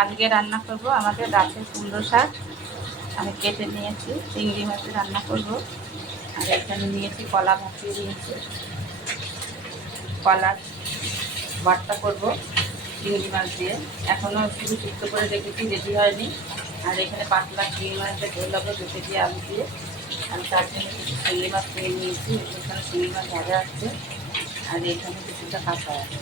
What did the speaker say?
আজকে রান্না করব আমাদের গাছের কুমড়ো শাক। আমি কেটে নিয়েছি, চিংড়ি মাছে রান্না করব। আর এখানে নিয়েছি কলা ভাপিয়ে নিয়েছি, কলা ভর্তা করব চিংড়ি মাছ দিয়ে। এখনও শুধু সিদ্ধ করে রেখেছি, রেডি হয়নি। আর এখানে পাতলা চিংড়ি মাছটা ঝোল হবে দুটো দিয়ে আলু দিয়ে। আমি তার জন্য কিছু চিংড়ি মাছ নিয়ে নিয়েছি, এখানে চিংড়ি মাছ ভাজা আছে। আর এখানে কিছুটা কাঁচা আছে।